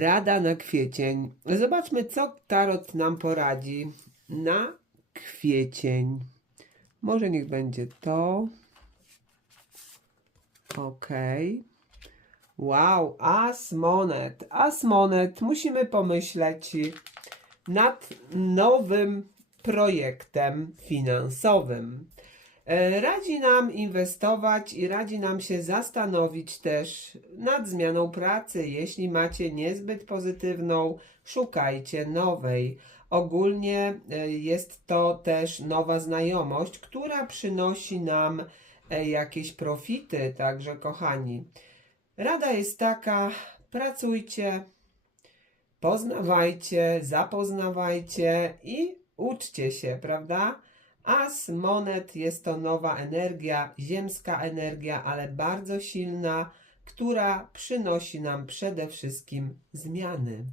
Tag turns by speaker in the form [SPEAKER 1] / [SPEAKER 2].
[SPEAKER 1] Rada na kwiecień. Zobaczmy, co tarot nam poradzi na kwiecień. Może niech będzie to. Okej. Wow, as monet. As monet. Musimy pomyśleć nad nowym projektem finansowym. E, Radzi nam inwestować i radzi nam się zastanowić też nad zmianą pracy. Jeśli macie niezbyt pozytywną, szukajcie nowej. Ogólnie e, jest to też nowa znajomość, która przynosi nam e, jakieś profity. Także, kochani, rada jest taka: pracujcie, poznawajcie, zapoznawajcie i uczcie się, prawda? As monet jest to nowa energia, ziemska energia, ale bardzo silna, która przynosi nam przede wszystkim zmiany.